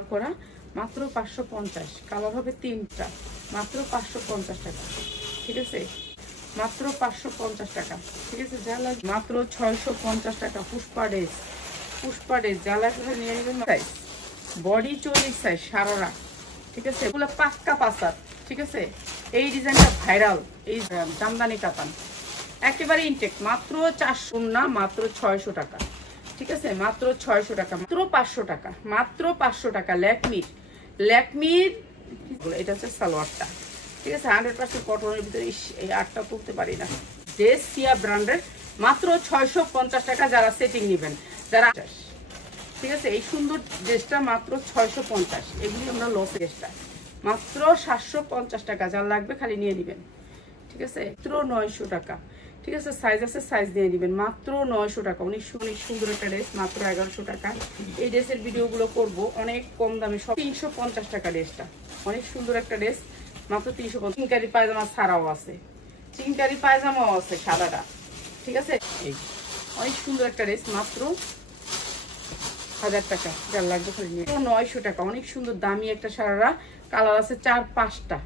Colour করা, মাত্র 550। Colour হবে 3টা, মাত্র 550 টাকা। ঠিক আছে, মাত্র 550 টাকা। ঠিক আছে, যা লাগবে মাত্র 650 টাকা। পুষ্পা ড্রেস যা লাগবে নিয়ে নেবেন। Body 40 size sharara. ঠিক আছে, এগুলো পাক্কা পাসার। ঠিক আছে, এই ডিজাইনটা ভাইরাল। এই জামদানি কাতান একেবারে ইনটেক, মাত্র 400 না, মাত্র 600 টাকা। ঠিক আছে, মাত্র 600 টাকা, মাত্র 500 টাকা, মাত্র 500 টাকা। ল্যাকমির এটা হচ্ছে সালোয়ারটা। ঠিক আছে, 100% কটনের ভিতরে। এই আটটা তুলতে পারি না। ড্রেস সিয়া ব্র্যান্ডের, মাত্র 650 টাকা। যারা সেটিং নেবেন, যারা, ঠিক আছে, এই সুন্দর ড্রেসটা মাত্র 650। এগুলি আমরা লস ড্রেসটা মাত্র 750 টাকা। যার লাগবে খালি নিয়ে নেবেন। ঠিক আছে, মাত্র 900 টাকা। ঠিক আছে, সাইজ আছে, সাইজ দিয়ে নেবেন। মাত্র 900 টাকা। অনেক সুন্দর একটা ড্রেস, মাত্র 1100 টাকা। এই ড্রেসের ভিডিওগুলো করব অনেক কম দামে, সব 350 টাকা। ড্রেসটা অনেক সুন্দর একটা ড্রেস, মাত্র 350। চিনকারি পায়জামা ছাড়াও আছে, চিনকারি পায়জামাও আছে সাদাটা। ঠিক আছে, এই অনেক সুন্দর একটা ড্রেস, মাত্র 1000 টাকা। যার লাগবে খালি নিয়ে। 900 টাকা। অনেক সুন্দর দামি একটা সারারা, কালার আছে 4-5টা।